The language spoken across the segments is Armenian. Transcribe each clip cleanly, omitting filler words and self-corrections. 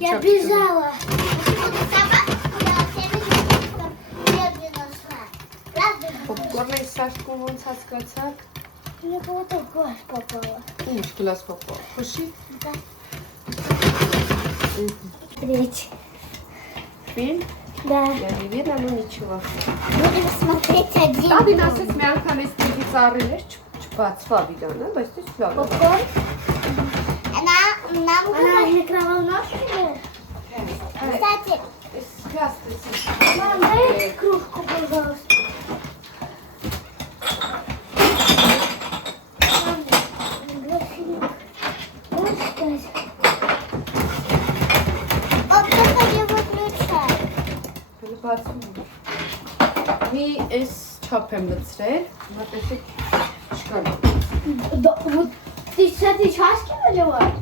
Я бежала. Попкорնը սարքում ոնց հասկացաք։ Мне кого-то в глаз попало. Ինչ գլաս попало։ Խոշի։ Да. Смотреть. Фильм? Да. Я не видно, ну ничего. Будем смотреть один. Տավին ասեց մի անգամ էս տիպի ծառին էր չբացվա վիդեոն, բայց դες լավ։ Попкорн. Она микроволновка. Кстати, мам, дай кружку, пожалуйста. Մի էս չափ եմ լցրել, հիմա տեսեք չկան։ Вот ты с этой чашки наливаешь?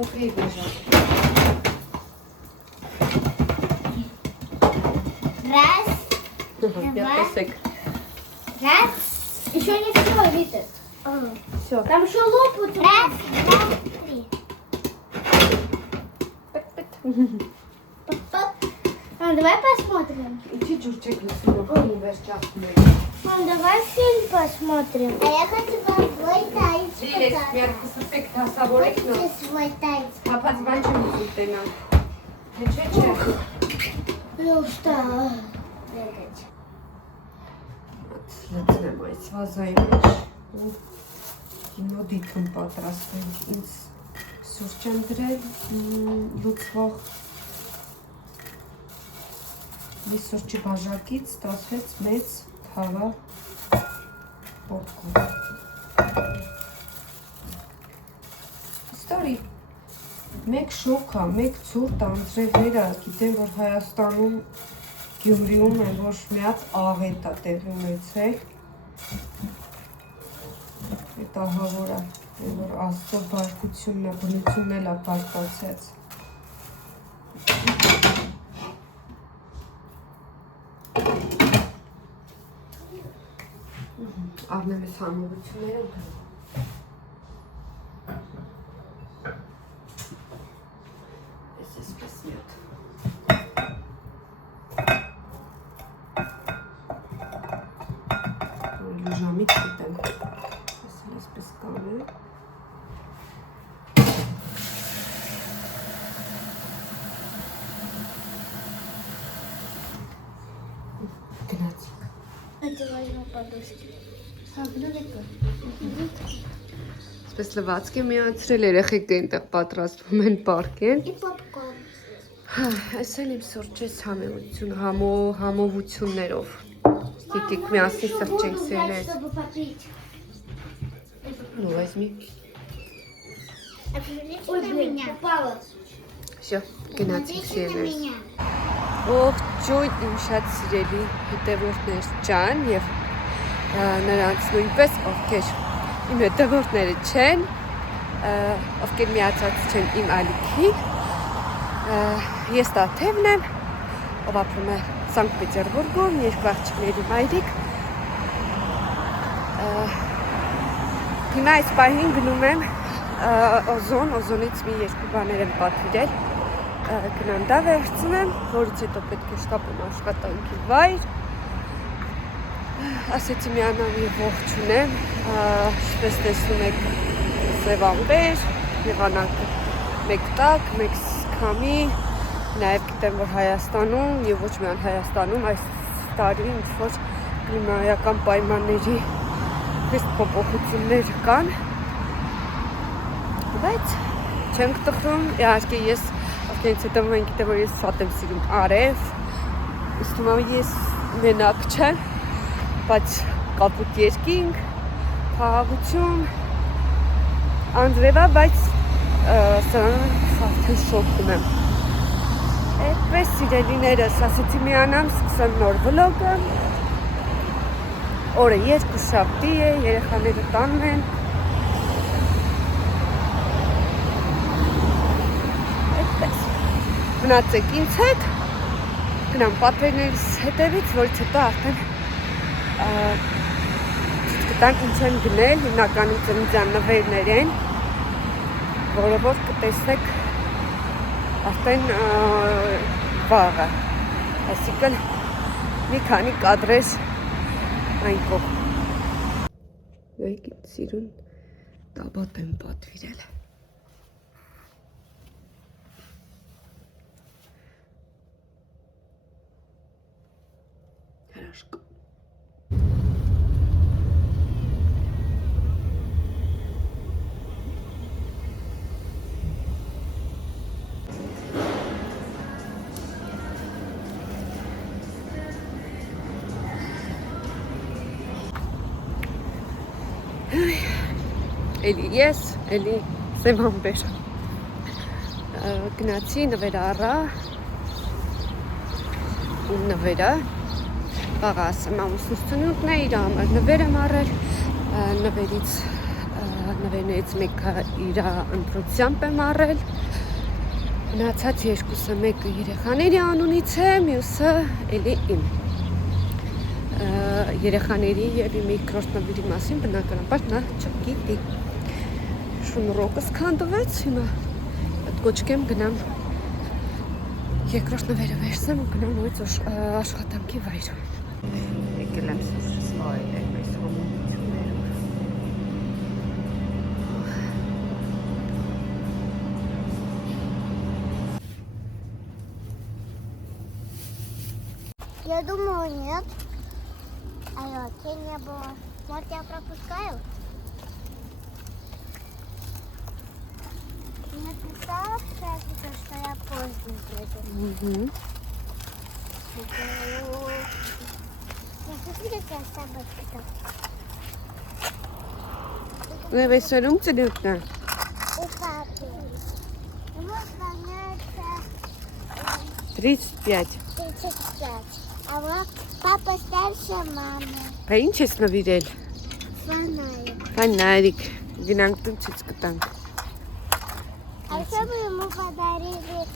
Օքեյ բեժա։ Раз, Տեսեք։ раз. Еще не все, Вита. Всё։ Там еще лопают. Раз, два, три. Мам, давай посмотрим. Ինչի ջուր չեք լցնում, վերջացնում եք։ Мам, давай фильм посмотрим. А я хочу свой танец Դիլես միարկուսեք դասավորեք նո։ свой танец. Պապաց բան չեմ ուզում տենալ։ Չէ։ Я устала бегать. Լցնեմ այս վազայի մեջ ու հիմա դիքն պատրաստել։ Ինձ սուրճ եմ դրել լուծվող մի սուրճի բաժակից ստացվեց մեծ թավա պոպկորն։ Ստորի մեկ շոքա, մեկ ցուրտ անձրևները, գիտեմ, որ Հայաստանում Գյումրիում են, որ մի հատ աղետ է տեղի ունեցել։ Այդ ահավորը, որ Աստծո բարկությունն է, բնությունն էլ է բարկացած։ Առնեմ ես համովությունները ու ես էսպես մի հատ։ Լուժամից գիտեմ, այսպես կանեմ։ Գնացիք։ Это возьму подушки. Այսպես լվացք եմ միացրել, երեխեքը այնտեղ պատրաստվում են պարկեն։ И попкорн. Այս էլ իմ սուրճես համովություններով։ Եկեք միասին սրճենք սերես։ Чтобы попить. Ну, возьми. Ой, блин, попало. Всё, գնացիք Смотрите на սերես։ меня. Ողջույն իմ շատ սիրելի հետևորդներ ջան եւ նրանց նույնպես ովքեր իմ հետևորդները չեն, ովքեր միացած չեն իմ ալիքին։ Ես Տաթևն եմ, ով ապրում է Սանկտ Պետերբուրգում, երկու աղջիկների մայրիկ։ Հիմա այս պահին գնում եմ Օզոնից մի երկու բաներ եմ պատվիրել։ Գնամ դա վերցնեմ, որից հետո պետք է շտապեմ աշխատանքի վայր։ Ասեցի միանամ եւ ողջունեմ, ինչպես տեսնում եք, սև ամպեր, եղանակը մեկ տակ, մեկ քամի, նաեւ գիտեմ, որ Հայաստանում եւ ոչ միայն Հայաստանում այս տարի ինչ-որ կլիմայական պայմանների քիչ փոփոխություններ կան, բայց չեմ տխրում, իհարկե ես Ինձ հետևում են գիտեմ, որ ես շատ եմ սիրում արև, իսկ հիմա ես մենակ չեմ, բայց կապուտ երկինք, խաղաղություն, անձրևա, բայց սրան արդեն շոկում եմ։ Այդպես սիրելիներս, ասեցի միանամ, սկսեմ նոր վլոգը, օրը երկուշաբթի է, երեխաները տանն են, գնացեք ինձ հետ, գնամ պատվերներիս հետևից, որից հետո արդեն գտանք ինչ են գնել, հիմնականում ծննդյան նվերներ են, որը որ կտեսնեք արդեն վաղը, այսինքն մի քանի կադրեր այն կողմ։ Եկեք սիրուն տաբատ եմ պատվիրել։ Հրաշք։ Էլի ես, էլի Սևամբեր գնացի նվերը առա իմ նվերը վաղ ասեմ ամուսնուս ծնունդն է իր համար նվեր եմ առել նվերներից մեկը իր ընտրությամբ եմ առել մնացած երկուսը մեկը երեխաների անունից է մյուսը էլի իմ երեխաների եւ իմ երկրորդ նվերի մասին բնականաբար նա չգիտի շնորհոկս քանդվեց, հիմա այդ կոչկեմ գնամ երկրորդ նվերը վերցնեմ ու գնամ նույնց աշխատանքի վայր։ Եկել եմ սպասել այդպես համոզություններով։ Я думаю, нет. Алло, тебя не было. Может, я пропускаю? Мне писала в чате, что я поздно приду. Смотри, какая собачка. Ну, вы сорумцы любите? У папы. Ему исполняется 35. 35. А вот папа старше мамы. Բա ինչ ես նվիրել։ Фонарик. Ֆանարիկ։ Գնանք տուն ցույց կտանք։ А еще бы ему подарили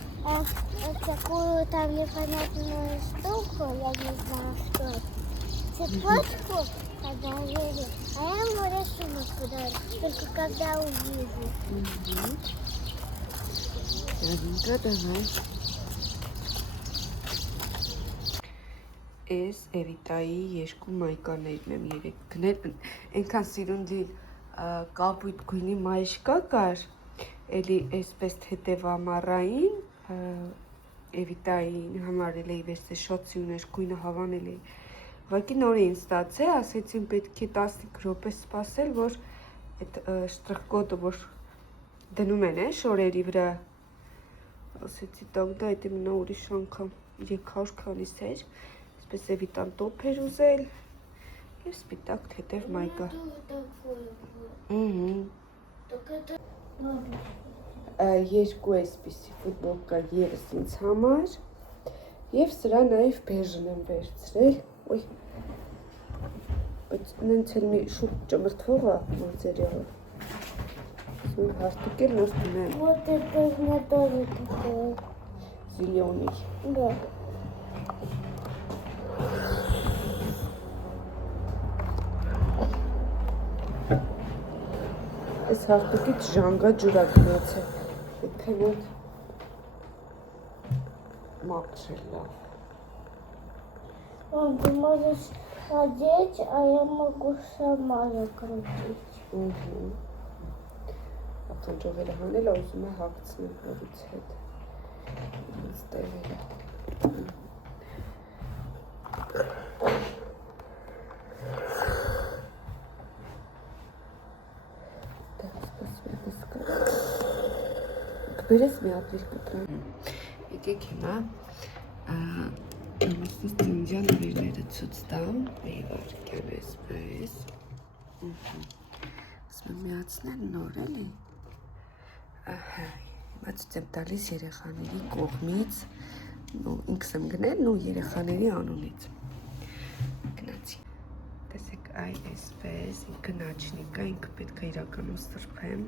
такую там непонятную штуку, я не знаю что это. Цепочку подарили, а я ему рисунок подарю, только когда увижу. Ладненько, давай. Ես Էվիտայի երկու մայկաներն եմ երեք գնել, այնքան սիրունդիլ կապույտ գույնի մայշկա կար, էլի այսպես հետևամարային Էվիտայի համար էլի վերցե շոցի ուներ գույնը հավանել էի, ուղղակի նոր էին ստացել, ասեցին պետք է 15 րոպե սպասել, որ այդ շտրիխկոդը, որ դնում են շորերի վրա, ասեցի տագդա այդ մնա ուրիշ անգամ 300 քանիս էր, Այսպես Էվիտան տոփ էր ուզել և սպիտակ թեթև մայկա։ Երկու այսպիսի ֆուտբոլկա ևս ինձ համար և սրա նաև բեժն եմ վերցրել։ Բայց նենց էլ մի շուտ ճմրթվող է, որ ձեր եղել։ Հարտուկ էլ նոր դնեմ։ Вот это у меня тоже такое. Զիլյոնի։ Да. Այս հարտուկից ժանգա ջուրա գնացել, պետք է որ մաքրել լավ։ Мам, ты можешь одеть, а я могу сама закрутить. Ախանջովերը հանել է, ուզում է հագցնել հորից հետ։ Ինձ տևել է։ Կբերես մի հատ երկու եկեք հիմա ամուսնուս ծննդյան նվերները ցույց տամ մի վարքյան այսպես ասում եմ միացնել նոր էլի հիմա ցույց եմ տալիս երեխաների կողմից ինքս եմ գնել ու երեխաների անունից գնացի տեսեք այ այսպես գնաչնիկա ինքը պետք է իրականում սրբեմ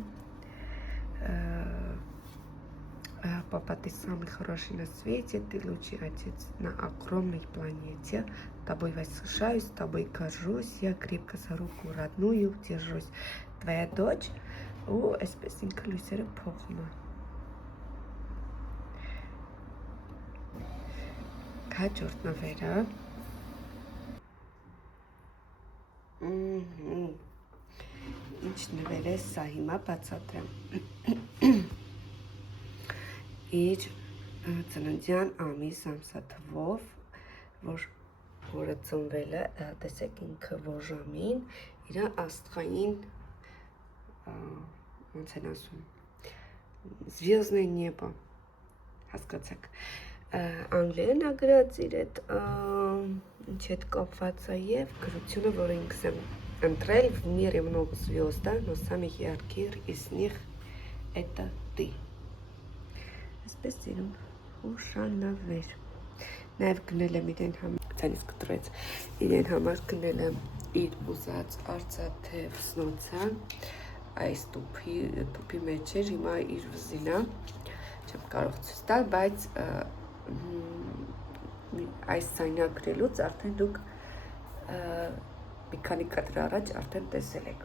Папа, ты самый хороший на свете, ты лучший отец на огромной планете. Тобой восхищаюсь, тобой горжусь, я крепко за руку родную держусь. Твоя дочь, այսպես ինքը լույսերը փոխում է։ Հաջորդ նվերը։ Ինչ նվեր է, սա հիմա բացատրեմ։ Իր ծննդյան ամիս ամսաթվով, որը ծնվել է, տեսեք ինքը որ ժամին, իր աստղային, ոնց են ասում, звездное небо, հասկացաք, անգլերեն ա գրած իր այդ ինչ հետ կապված է և գրությունը, որը ինքս եմ ընտրել, в мире много звезд, но самый яркий из них это ты. Այսպես իրում հուշանավեր։ Նաև գնել եմ իրեն համար, ցանից կտրեց, իրեն համար գնել եմ իր ուզած արծաթև սնոցը, այս տուփի մեջ էր, հիմա իր վզինա, չեմ կարող ցույց տալ, բայց այս սայնագրելուց արդեն դուք մի քանի կադր առաջ արդեն տեսել եք,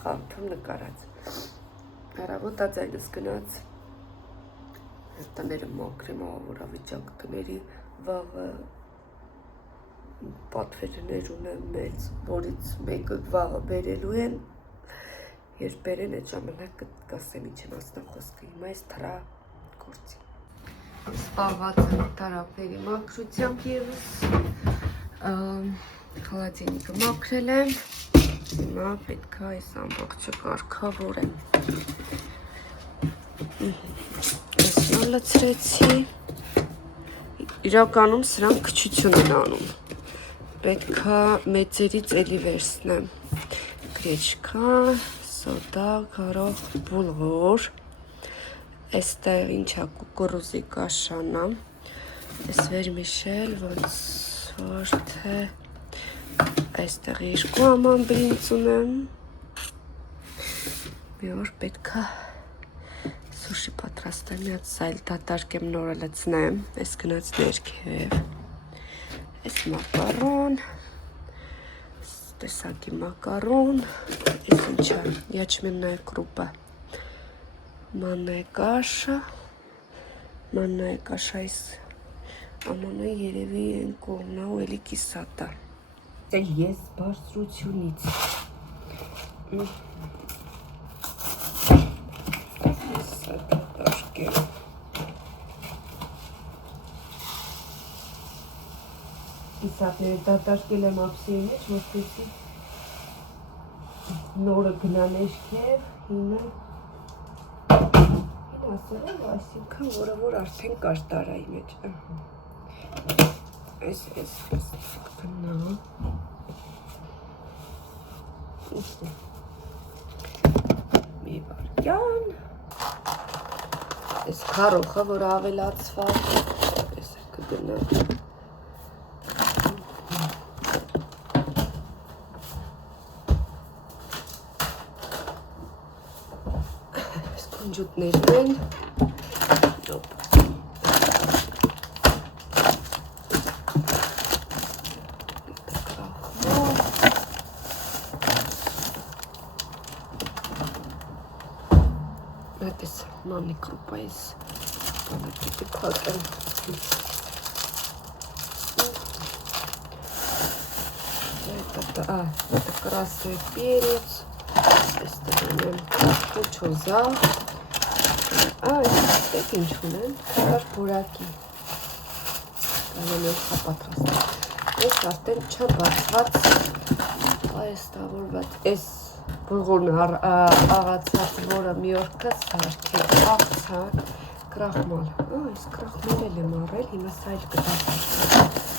խանութում նկարած, առավոտաձայնս գնաց, տները մաքրեմ աղավորավիճակ տների վաղը պատվերներ ունեմ մեծ, որից մեկը վաղը բերելու են, երբ բերեն այդ ժամանակ կասեմ ինչ եմ ասնա խոսքը, հիմա ես թրա գործի։ Սպաղված եմ տարապների մաքրությամբ ևս, խալատինիկը մաքրել եմ, հիմա պետք է այս ամբողջը կարգավորեմ։ Լցրեցի, իրականում սրանք քչություն են անում, պետք է մեծերից էլի վերցնեմ, գրեչկա, սոդա, գարող, բուլղոր, այստեղ ինչա կուկուրուզի կաշանա, այս վերմիշել, ոնց որ թե այստեղ երկու աման բրինց ունեմ, մի օր պետք է սուշի պատրաստեմ, մի հատ սայլ դատարկ եմ նորը լցնեմ, այս գնաց ներքև, այս մակարոն, տեսակի մակարոն, այս ինչա, ячменная крупа, մաննայ կաշա այս ամանը երևի են կողմնա ու էլի կիսատա, ես բարձրությունից, Իսատները դատարկել եմ ափսերի մեջ, որպեսզի նորը գնա ներքև, հինը ասել եմ, այսինքն որը որ արդեն կար տարայի մեջ, այս գնա, մի վարկյան, այս քարոխը, որ ավելացված, այս կգնա, Կունջուտներն են, Այդպես մաննի կրուպայից բանակետի կատեմ, это красный перец, այստեղ ունեմ կոչոզա, այստեղ ինչ ունեմ, կար բուրակի, կալեմ ես պատրաստել, ես արդեն չբացված, այստավորված, ես բուրգորն աղացած, որը մի օր կսարքել, աղցան, կրախմալ, այս կրախմալ էլ եմ առել, հիմա սա էլ կդասարկել,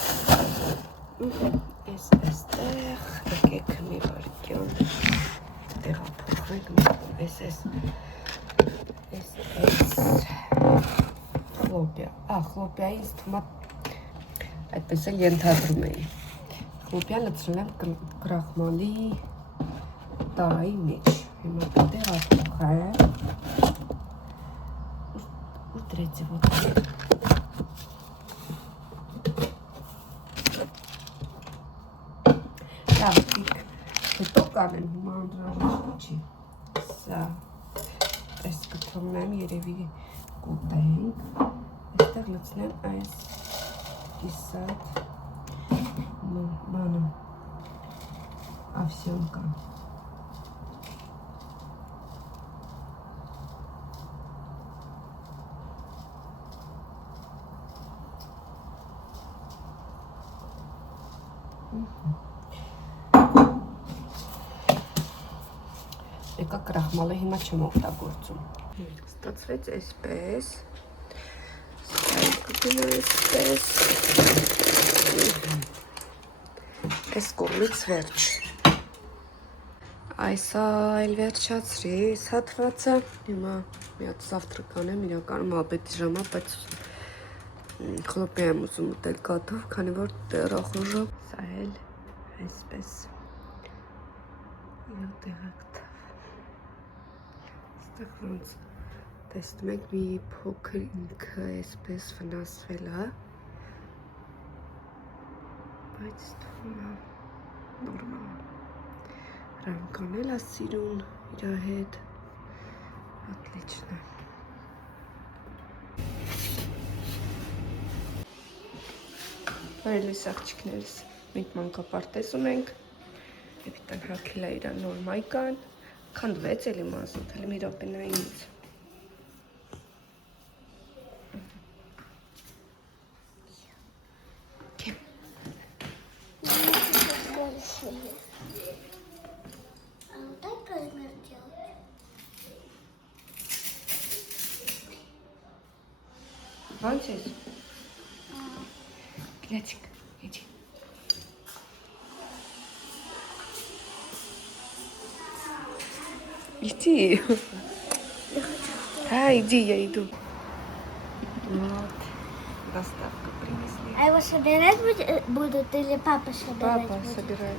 ես այստեղ, եկեք մի վարկյան, տեղափոխենք, խլոպյա, խլոպյայի ինձ թվում է այդպես էլ ենթադրում էի, խլոպյան լցրել եմ կրախմալի տարայի մեջ, հիմա տեղափոխեմ, ու կանեմ, հիմա անհրաժեշտ չի։ Սա այս կթողնեմ, երևի կուտենք։ Այստեղ լցնեմ այս կիսատ բանը овсянка։ Եկա կրախմալը հիմա չեմ օգտագործում։ Ստացվեց այսպես։ Սա կգնա այսպես։ Այս կողմից վերջ։ Այսա այլ վերջացրի, այս հատվածը։ Հիմա մի հատ завтрак կանեմ, իրականում աբեդի ժամա, բայց խլոպի եմ ուզում ուտել կաթով, քանի որ տեղախոժը։ Սա էլ այսպես։ Իրա տեղակտավ։ Ստեղ ոնց տեսնում եք մի փոքր ինքը այսպես վնասվել է, բայց թվում է նորմալ։ Ռամկան էլ է սիրուն իրա հետ, ատլիչն է։ Բարելիս աղջիկներս, մենք մանկապարտեզ ունենք, եպիտան հակել է իրա նոր մայկան, քանդվեց էլի մասոտ, հելի մի րոպենա ինձ։ Ոնց ես։ Գլացիկ, իջի։ Իջի։ Հա, иди, я иду. Вот. Доставка принесли. А его собирать будут или папа собирать? Папа собирает.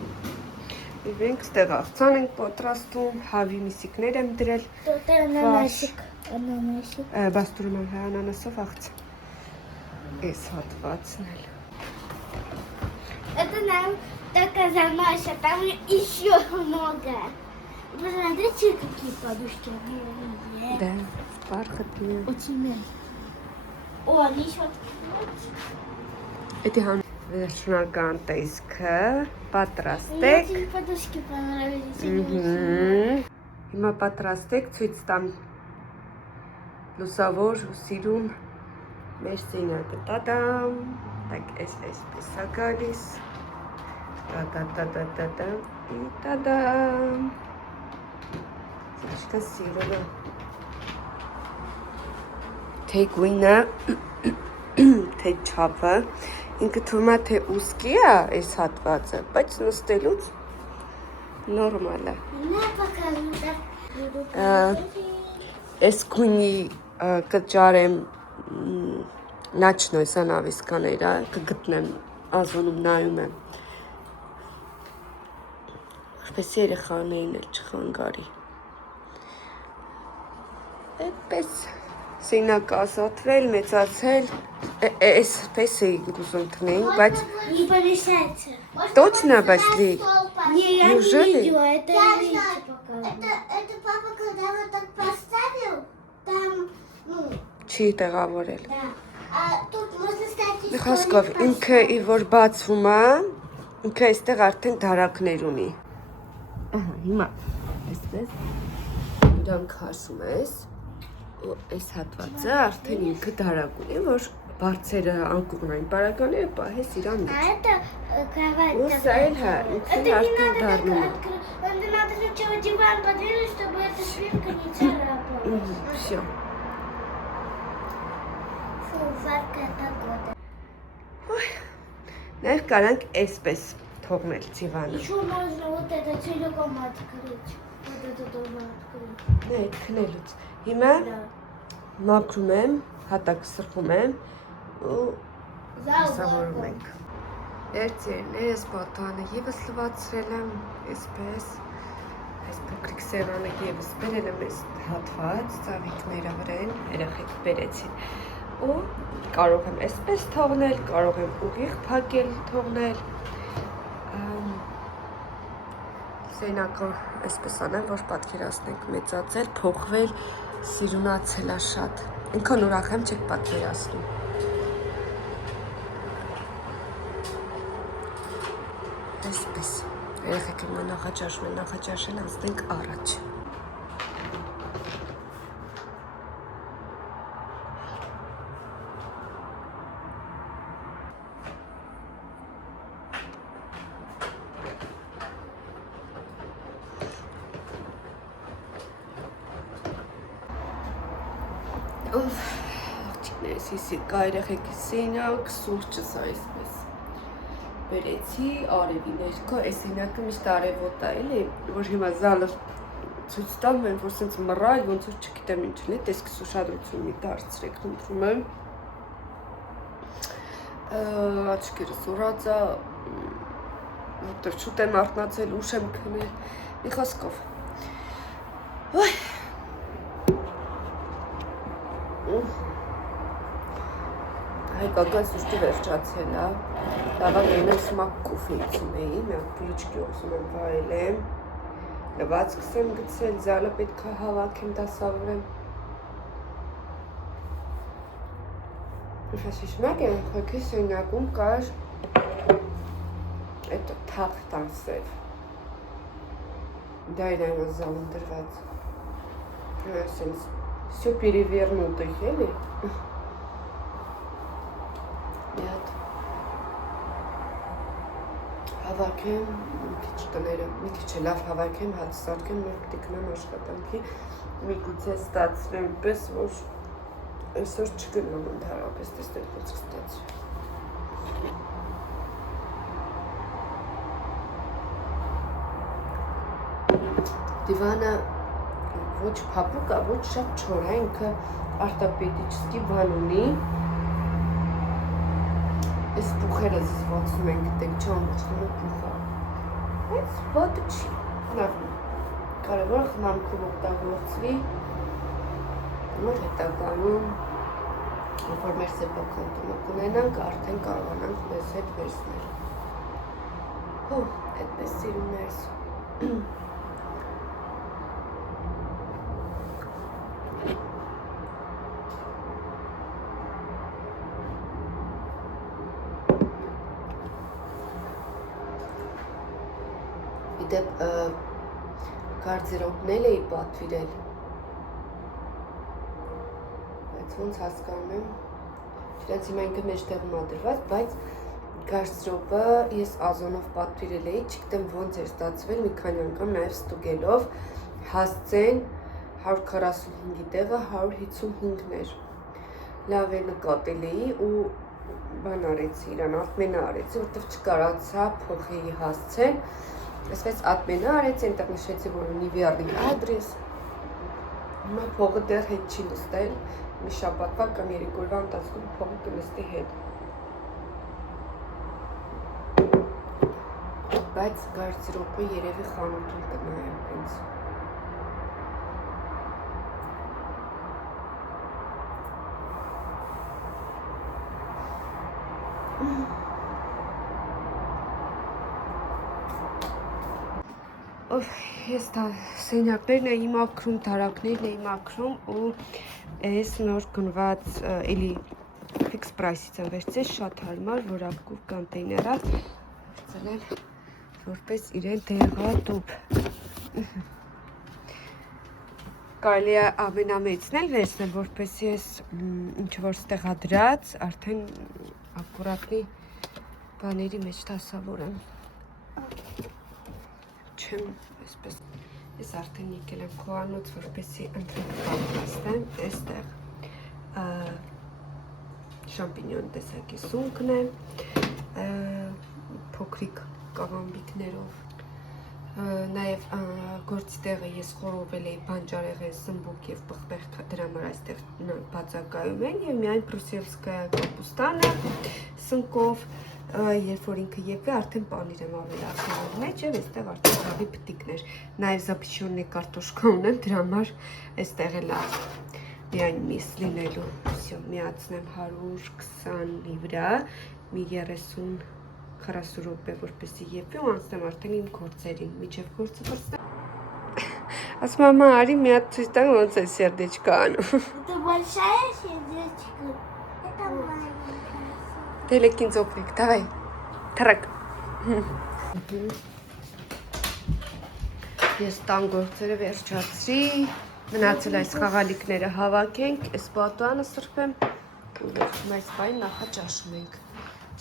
Մենք ստեղ աղցան ենք պատրաստում, հավի միսիկներ եմ դրել։ Тут ананасик. Ананасик. Բաստուրում եմ անանասով աղց։ Այս հատվածն էլ։ Это нам только заносят, там еще много. Посмотрите, какие подушки. Да, бархатные. Очень мягкие. О, они еще Эти հան վերջնական տեսքը պատրաստեք։ Мне эти подушки понравились. Հիմա պատրաստեք ցույց տամ լուսավոր ու սիրուն մեր սենյակը։ Տադամ, так այսպես է գալիս։ Տադա, и տադամ։ Ինչքան սիրուն է։ Թե գույնը, թե չափը, ինքը թվում է թե ուսկի է այս հատվածը, բայց նստելուց նորմալ է։ Мне покажут. Այս գույնի կճարեմ նաչնոյ սանավիսկաներա, կգտնեմ ազոնում նայում եմ։ Որպես երեխաներին էլ չխանգարի։ Այդպես սենյակը ազատվել, մեծացել, այսպես էի ուզում տնեին, բայց Не помешается. точно обошли? Не, я Неужели? не видела, это Витя показывал. Это папа, когда вот так поставил, там, ну, Չի տեղավորել։ да. А тут можно ставить Խոսքով ինքը իր որ բացվում է, ինքը այստեղ արդեն դարակներ ունի։ Ահա, հիմա այսպես իրանք հասում ես, ու այս հատվածը արդեն ինքը դարակ ունի, որ բարձերը անկողնային բարականները պահես իրան А մեջ։ это кровать. Ու սա էլ հա, ինքն Это не արդեն надо դառնում է։ Это надо сначала диван подвинуть, чтобы эта швинка не царапалась. Всё։ Фу, жаркая погода. Նաև կարանք այսպես թողնել ծիվանը։ Еще можно вот это целиком открыть. Вот это тоже открыть. Նայ, քնելուց։ Հիմա Да. մաքրում եմ, հատակ սրբում եմ ու Սավորում ենք։ Երցերն է, ես բատանը եվս լվացրել եմ, այսպես, այս փոքրիկ սեղանը եվս բերել եմ այս հատված, ծավիկները վրեն, երեխեք բերեցին։ Ու կարող եմ այսպես թողնել, կարող եմ ուղիղ փակել թողնել։ Սենակը այսպես անեմ, որ պատկերացնենք մեծացել, փոխվել, սիրունացել է շատ։ Ինքն ուրախ եմ, չեք պատկերացնում։ Այսպես, երեխեք հիմա նախաճաշել անցնենք առաջ։ Սիսիկա երեխեքի սենյակ, սուրճս այսպես բերեցի, արևի ներքո, այս սենյակը միշտ արևոտ է, էլի, որ հիմա զալը ցույց տամ են, որ սենց մռայ, ոնց որ չգիտեմ ինչ լի, տեսքս ուշադրություն մի դարձրեք, խնդրում եմ։ Աչքերս ուրած է, որտեղ շուտ եմ արթնացել, ուշ եմ քնել, մի խոսքով։ Հայկական սուրճը վերջացել է, լավակ եմ սմակ կոֆեիցում էի, միակ պլիչկի ոսում եմ վայելեմ, լվացքս եմ գցել, զալը պետք է հավաքեմ, դասավորեմ։ Շիշմակ եմ, խոքի սենյակում կար էտո թախտան սև, դա էր այն զալում դրված, ասենց всё перевернутый, էլի։ Մի հատ հավաքեմ, մի քիչ տները, մի քիչ լավ հավաքեմ, հաց սարքեմ, նոր կտիկնեմ աշխատանքի, միգուցե ստացվեմ պես, որ այսօր չգնում ընդհանրապես տեսնել ոնց կստացվի։ Դիվանը ոչ փափուկ է, ոչ շատ չոր է, ինքը արտապեդիչսկի բան ունի։ Այս պուխերը զզվացում են գտեք, չան բխումը պուխա։ Այս ոտը չի, նարվում։ Կարևոր խնամքում օգտագործվի, նոր հետագանում, որ մեր սեփական տունը կունենանք, արդեն կարողանանք մեզ հետ վերցնել։ Հո, այդպես սիրուններս։ Դեպ գարդերոբնել էի պատվիրել, բայց ոնց հասկանում եմ, իրենց հիմա ինքը մեջտեղում ա դրված, բայց գարդերոբը ես Ազոնով պատվիրել էի, չգիտեմ ոնց էր ստացվել, մի քանի անգամ նաև ստուգելով, հասցեն 145-ի տեղը 155-ն էր, լավ է նկատել էի ու բան արեցի, իրան ատմենա արեցի, որտեղ չկարացա փոխեի հասցեն, Այսպես ատմենը արեցի, ենտեղ նշեցի, որ ունի վիարդի ադրես, հիմա փողը դեռ հետ չի նստել, մի շաբաթվա կամ 3 օրվա ընթացքում փողը կնստի հետ։ Բայց գարդերոբը երևի խանութում կնայեմ հենց։ Ես սենյակներն էի մաքրում, դարակներն էի մաքրում ու այս նոր գնված էլի ֆիքս պրայսից եմ վերցրել, շատ հարմար, որակով կոնտեյներա վերցնել, որպես իրեն տեղատուփ։ Կարելի է ամենամեծն էլ վերցնել, որպես ես ինչ-որ ստեղադրած, արդեն ակուրատնի բաների մեջ դասավորեմ։ Չեմ այսպես, ես արդեն եկել եմ խոհանոց, որպեսի ընտրել պատրաստեմ, այստեղ շամպինյոն տեսակի սունկն է, փոքրիկ կաղամբիկներով, նաև գործի տեղը ես խորովել էի բանջարեղեն, սմբուկ և պղպեղ, դրա համար այստեղ բացակայում են և միայն պրուսիևսկայա կապուստանը սնկով, երբ որ ինքը եկվի, արդեն պանիր եմ ավելացնում մեջ և այստեղ արդեն հավի պտիկներ, նաև զապիշյոննի կարտոշկա ունեմ, դրա համար այստեղ էլ միայն միս լինելու, միացնեմ 120 լիվրա, մի 30 40 րոպե, որպեսզի եփի ու անցնեմ արդեն իմ գործերին, միջև գործը կստեմ։ Ասում մամա, արի մի հատ ցույց տամ ոնց է սերդեչկա անում։ Это большая сердечко. Это маленькая. Դելեք ինձ օգնեք, давай։ Թռակ։ Ես տան գործերը վերջացրի, մնացել այս խաղալիքները հավաքենք, այս պատուանը սրբեմ ու վերջում այս բային նախաճաշում ենք։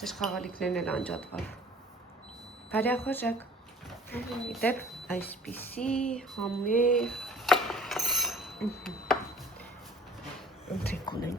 Ձեր խաղալիքներն էլ անջատվալ։ Բարյախոժակ։ Դեպ այսպիսի համեղ ընտրեք ունենք։